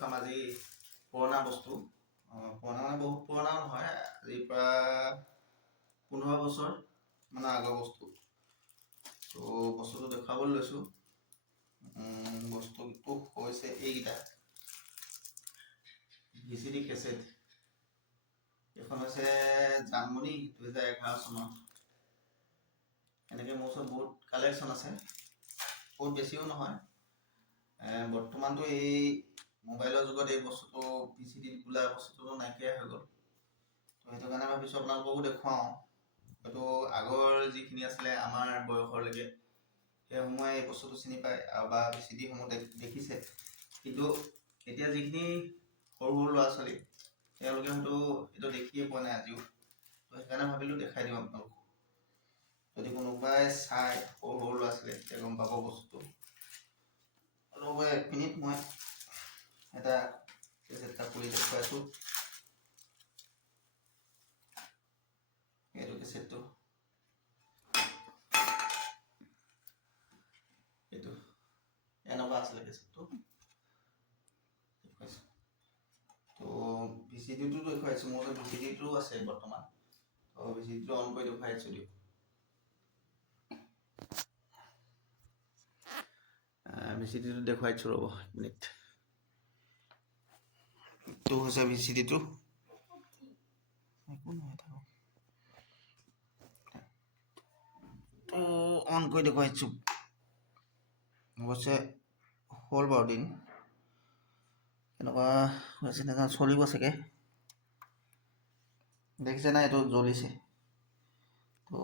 দেখাম আজি পুৰণা বস্তু। পুৰণা মানে বহুত পুৰণা নহয়, আজিৰ পৰা 15 বছৰ মানে আগৰ বস্তু। তো বস্তুটো দেখাবলৈ লৈছোঁ। বস্তুটো হৈছে এইকেইটা VCD কেছেট। এইখন হৈছে জানমণি 2011 চনৰ। এনেকৈ মোৰ ওচৰত বহুত কালেকশ্যন আছে, বহুত বেছিও নহয়। বৰ্তমানটো এই মোবাইলৰ যুগত এই বস্তুটো VCD বোলা বস্তুটো নাইকিয়া হৈ গ'ল। তো সেইটো কাৰণে ভাবিছোঁ আপোনালোককো দেখুৱাওঁ। হয়তো আগৰ যিখিনি আছিলে আমাৰ বয়সলৈকে সেইসমূহে এই বস্তুটো চিনি পায় বা VCD সমূহ দেখিছে। কিন্তু এতিয়া যিখিনি সৰু সৰু ল'ৰা ছোৱালী তেওঁলোকে হয়তো এইটো দেখিয়ে পোৱা নাই আজিও। তো সেইকাৰণে ভাবিলোঁ দেখাই দিওঁ আপোনালোকক। যদি কোনোবাই চাই সৰু সৰু ল'ৰা ছোৱালী তেতিয়া গম পাব বস্তুটো। ৰ'ব 1 মিনিট, মই এটা কেছেট খুলি দেখুৱাইছোঁ। এইটো কেছেটটো, এইটো এনেকুৱা আছিলে কেছেটটো দেখুৱাইছোঁ। তো VCDটো দেখুৱাইছোঁ, মোৰ ওচৰত VCDটো আছে বৰ্তমান। তো VCDটো অন কৰি দেখুৱাইছোঁ দিয়ক। VCDটো দেখুৱাইছোঁ, ৰ'ব 1 মিনিট। এইটো হৈছে VCDটো। একো নহয়, থাকক। তো অন কৰি দেখুৱাইছোঁ। অৱশ্যে হ'ল বাৰু দিন, এনেকুৱা হৈছে নাজানো, চলিব চাগে। দেখিছে না, এইটো জ্বলিছে। তো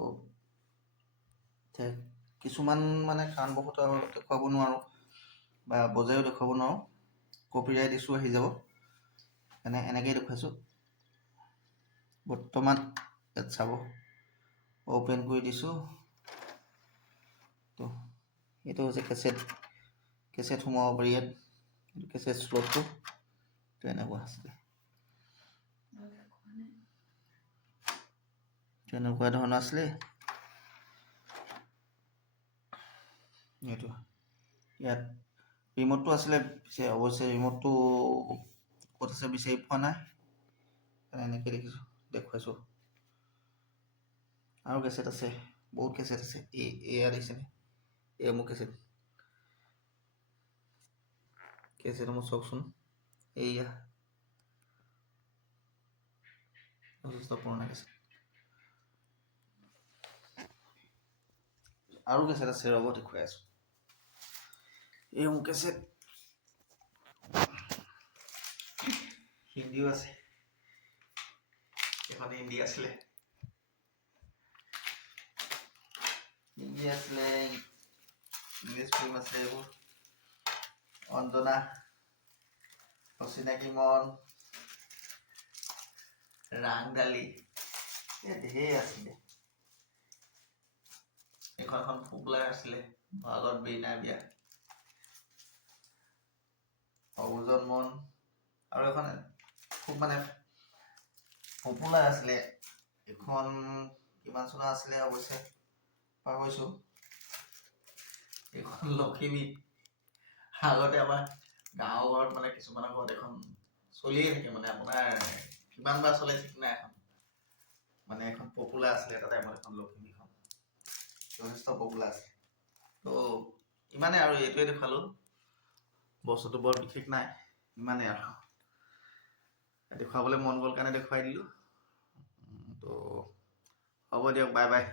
কিছুমান মানে কাৰণবশতঃ দেখুৱাব নোৱাৰোঁ বা বজায়ো দেখুৱাব নোৱাৰোঁ, কপিৰাইট ইছ্যু আহি যাব। এনেকেই দেখুৱাইছোঁ। বৰ্তমান ইয়াত চাব, অ'পেন কৰি দিছোঁ। তো এইটো হৈছে কেছেট সোমাব পাৰি ইয়াত। এইটো কেছেট শ্লটটো তো এনেকুৱা আছিলে, তেনেকুৱা ধৰণৰ আছিলে। এইটো ইয়াত ৰিম'টটো আছিলে, অৱশ্যে ৰিম'টটো ক'ত আছে বিচাৰি পোৱা নাই। এনেকৈ দেখুৱাইছোঁ। আৰু কেছেট আছে, বহুত কেছেট আছে। এয়া দেখিছেনে, এয়া মোৰ কেছেটসমূহ চাওকচোন। এইয়া যথেষ্ট পুৰণা কেছেট। আৰু কেছেট আছে, ৰ'ব দেখুৱাই আছোঁ। এই মোৰ কেছেট হিন্দীও আছে, এখন হিন্দী আছিলে, ইংলিছ ফিল্ম আছিলে। এইবোৰ অঞ্জনা, অচিনাকি মন, ৰাংঢালী, ধেৰ আছিলে। এখন পপুলাৰ আছিলে, ভাগত বেইনা বিয়া, অবুজন মন। আৰু এখন খুব মানে পপুলাৰ আছিলে, এখন কিমান চনৰ আছিলে অৱশ্যে পাহৰিছোঁ। এইখন লখিমী। আগতে আমাৰ গাঁৱৰ ঘৰত মানে কিছুমানৰ ঘৰত এখন চলিয়ে থাকে, মানে আপোনাৰ কিমান বাৰ চলে ঠিক নাই। এখন মানে এখন পপুলাৰ আছিলে এটা টাইমত, এখন লখিমীখন যথেষ্ট পপুলাৰ আছে। তো ইমানেই আৰু, এইটোৱে দেখালোঁ। বস্তুটো বৰ বিশেষ নাই, ইমানেই আৰু। দেখুৱাবলৈ মন গ'ল কাৰণে দেখুৱাই দিলোঁ। তো হ'ব দিয়ক, বাই বাই।